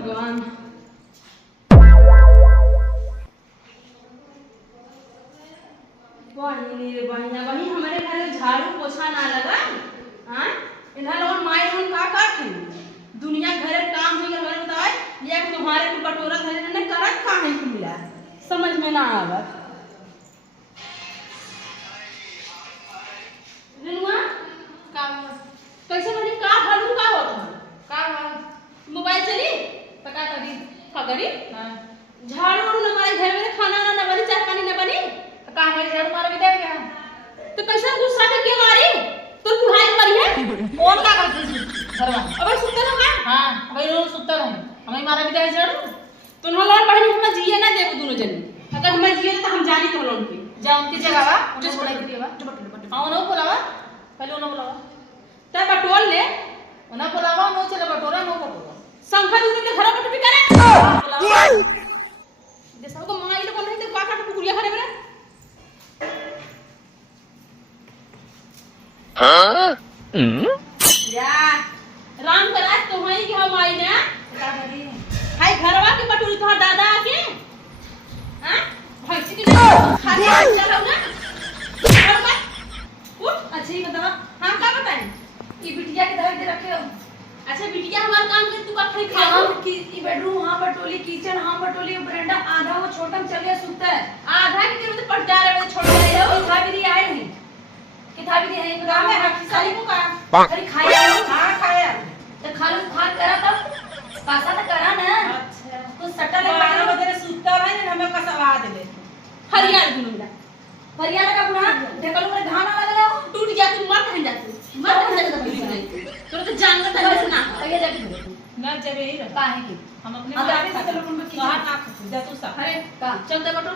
भगवान। वही रे बहिया, वही हमारे घर में झाड़ू पोछा ना लगा। हाँ इधर लोग माई हम का थे दुनिया घर काम हुई हमारे बताए ये तुम्हारे को बटोरा धरे ने करत का है मिला समझ में ना आवत। रेनुआ का कैसे बनी का भालू का होत का मोबाइल चली तो का करी का करी हां झाड़ू वाड़ू न हमारे घर में खाना ना बनी चाय पानी न बनी तो का हमारे झाड़ू मार भी दे गया तो कैसे गुस्सा के क्यों मारी तो बुहाई मरी है कौन का करती घरवा अब सुनते ना मैं हां भाई रोज सुत्ता रहे हमें मारा भी दे झाड़ू तो न लोन बहन हम जिए ना देबो दोनों जन अगर हम जिए तो हम जानी तो लोन की जा उनकी जगह बा जो उनको बोला बोला के बा बटोल हां उनको बोलावा पहले उनको बोलावा तब बटोल ले उन्हें बोलावा नो चले बटोरा नो बटोरा संखा दूध के घर पर भी करे जैसा को माई लोग नहीं तो का टुकुरिया करे बरे या राम करास तो वही कि हम आई ना का करी हाय घरवा के बटोरी तो दादा के हां भैंसी के खाली चलाओ ना और मत उठ अच्छे ही बताओ हां का बताएं ये बिटिया के दवाई दे रखे हो अच्छा बिटिया हमार काम के तू का खाली खा हां की ई बेडरूम हां बटोली किचन हां बटोली बरांडा आधा वो छोटा में चले सुता है आधा के जरूरत पड़ जा रहे छोड़ रहे हो किथा भी दिया है नहीं किथा भी दिया है काम है हकी साली को का अरे खाया हां खाया तो खा लो खा करा तब पासा तो करा ना अच्छा तो सट्टा ले 12 बजे सुत्ता है ना हमें का सवा देले हरियाल दुनुला फरिया लगा बुढ़ा ढकल में घाना लगला टूट गया तू मर कहीं जाती मर कहीं जाती तो तो जान का तरह ना भैया जाके ना जबे ही रह काहे की हम अपने अब आगे से चलो उनमें कहां ना जा तू सा अरे का चल दे बटो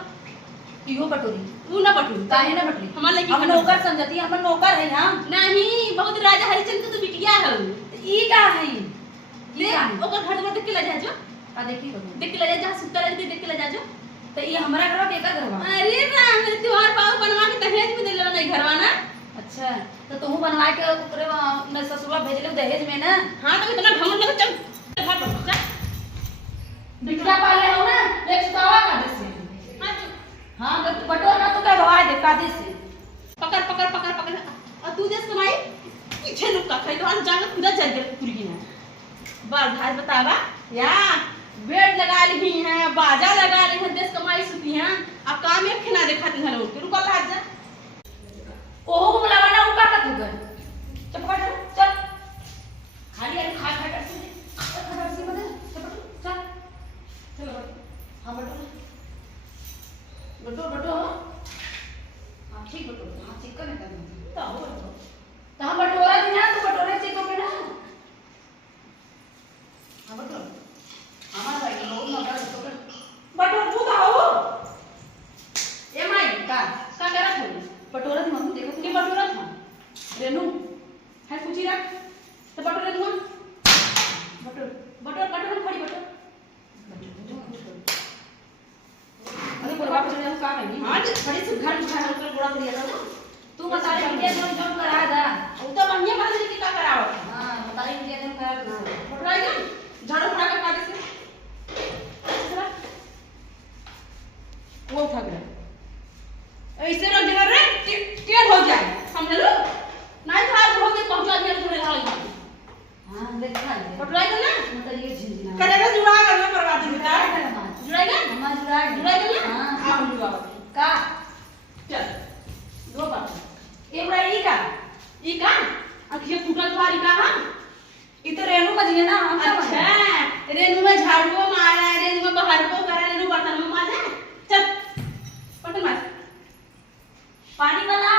इहो बटोरी तू ना बटो काहे ना बटोरी हमार लड़की हम नौकर समझती हम नौकर है हम नहीं बहुत राजा हरिचंद्र तो बिटिया है ई का है ले ओकर घर में देख के ले जा जो आ देखी बटोरी देख के ले जा जहां सुत्ता रहती देख के ले जा जो तो ये हमारा घरवा के का घरवा अरे राम मेरे त्योहार पाव बनवा के दहेज में दे लेना नहीं घरवा ना अच्छा तो तू बनवा के ओकरे मैं ससुरा भेजले दहेज में ना हां तो इतना घमंड लगे चल घर पर चल बिटिया पाले हो ना ले सुतावा का दे से हां हां तो बटोर का तो का भवा दे का दे से पकड़ पकड़ पकड़ पकड़ और तू देश कमाई पीछे लुक का खाई तो जाकर खुदा चल गया पुरगी में बाल भाई बतावा या बेड लगा ली है बाजा लगा ली है देश कमाई सुती है अब काम एक खिना दिखाती है लोग रुको लाज जा ओहो को बुलावा ना उका का तू कर चल पकड़ चल खाली अरे खा खा कर से खा से बदल चल चल हां बटो बटो बटो हां ठीक बटो हां ठीक कर ना तो हो बटो तो हम बटोरा दी ना तो बटोरे से को के ना हां बटो हमारा भाई लोग मगर तो कर बटो तू तो हो ए माई का करा थो बटोरा दी मम्मी देखो की बटोरा था रेनू है कुछ ही रख तो बटोरा दूं बटोर बटोर बटोर खड़ी बटोर अरे बुढ़वा को चले काम है नहीं हां खड़ी से घर उठा कर बुढ़ा कर दिया था तू बता रही इंडिया जोन जोन करा था वो तो बढ़िया बात है कि क्या कराओ हां बता रही इंडिया जोन करा था बटोरा गया झाड़ू उठा कर काटे से वो उठा गया ऐसे रख देना रे टेढ़ हो जाए समझ लो नहीं तो आज बहुत पहुंचा दिया तुम्हें लगा हां देखा है बटोरा गया ना मतलब ये झिझना करेगा जुड़ा करना परवाती बेटा जुड़ाएगा हमारा जुड़ा जुड़ाएगा ना हां हां हम जुड़ा का चल दो बात ये बड़ा ई का अखिया फूटल वाली का हां ये तो रेणु मजिए ना हम अच्छा रेनू में झाड़ू मारा रेनू में बाहर को करा रेनू बर्तन में मारा चल बर्तन मार पानी वाला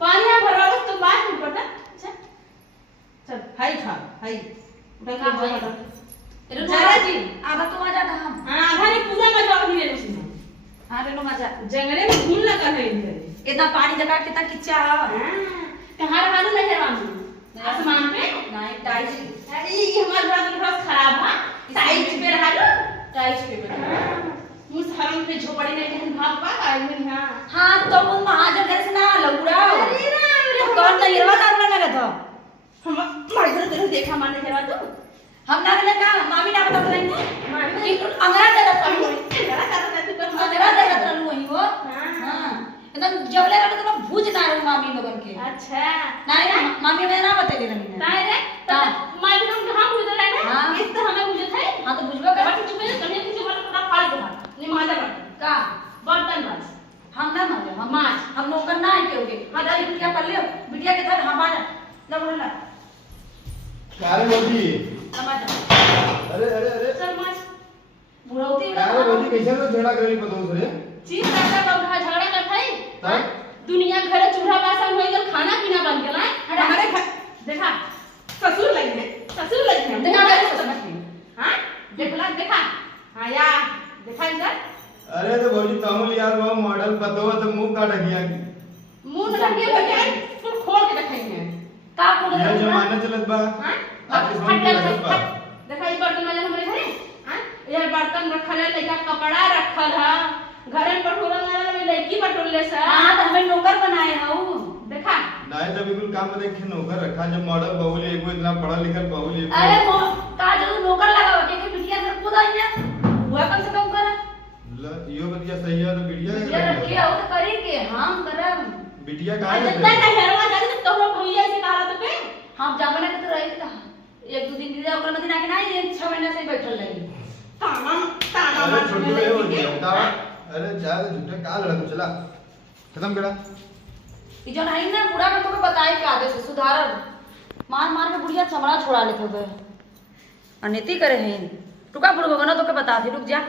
पानी आ भरवा तो बात नहीं पड़ता अच्छा चल हाई खा हाई उठा के बड़ा जरा जी आधा तो आ जाता हम हां आधा नहीं पूरा मजा नहीं ले उसमें हां रेणु मजा जंगले में घूम लगा है इधर इतना पानी जगा कितना किच्चा है कहां हालू नहीं है आसमान पे नहीं टाइल्स अरे ये हमारा घर थोड़ा खराब है टाइल्स पे हालू टाइल्स पे बना मुझ हरम पे झोपड़ी नहीं कहीं भाग पा आए में हां हां तो वो महाजन घर से ना लौड़ा अरे राम रे कौन नहीं रवा ना लगा था हम मार घर देखा मारने के बाद तो हम ना ले का मामी ना बता रही मामी कि अंगरा दे रहा हूं अंगरा कर तू कर अंगरा दे रहा हूं वही वो हां एकदम जबले रहे तो भूज ना रहे मामी लोगन के अच्छा नहीं मामी ने ना बतेले रही ना नहीं रे तो मामी लोग कहां बुझ रहे हैं ना इस तो हमें बुझे थे हां तो बुझबो कर बाकी चुप है कहीं कुछ वाला थोड़ा फाड़ दो नहीं माजा बर्तन का बर्तन बस हम ना मारे हम माज हम नौकर ना है केओगे हां दादी बिटिया कर लियो बिटिया के घर हम आ जा ना बोला क्या रे बोली समझ अरे अरे अरे चल माज बुढ़ौती क्या रे बोली कैसे तो झगड़ा करी पतोस रे चीज करता बंधा झगड़ा करता है तब? दुनिया घरे चूल्हा बासन होई गल खाना पीना बन गेला हमारे देखा ससुर लगे ससुर लगे देखा देखा मेरे समझ में हां देखला देखा हां या देखा इधर अरे तो बोली तमुल यार वो मॉडल पतो तो मुंह काट गया मुंह लगे बजाय तुम खोल के देखेंगे का को ये जमाना चलत बा हां आपके समझ में लगत बा देखा ये बर्तन वाले हमारे घरे हां ये बर्तन रखल है लइका कपड़ा रखल है घरे में बटोरल में लड़की बटोरले से हां तो हमें नौकर बनाए हूं देखा नहीं तो बिल्कुल काम में देखे नौकर रखा जब मॉडल बहू ले एगो इतना पढ़ा लिखा बहू ले अरे का जो नौकर लगा के बिटिया घर कूद आई है हुआ कम से कम कर यो बतिया सही है तो बिटिया ये रखी हो तो करी के हम करम बिटिया कहां आज है इतना नहरवा जाने तो तोहरा भैया से कहा तो पे हम जाबने के तो रही था एक दो दिन दीदी ओकर मत ना के नहीं 6 महीने से ही बैठल रही ताना ताना अरे मार छोटू ये हो गया बतावा अरे जा झूठा का लड़ा तू चला खत्म करा ई जो नहीं ना बुढ़ा में तो बताई के आदे से सुधार मार मार के बुढ़िया चमड़ा छोड़ा लेते हुए अनिति करे हैं रुका बुढ़वा बना तो के बता दे रुक जा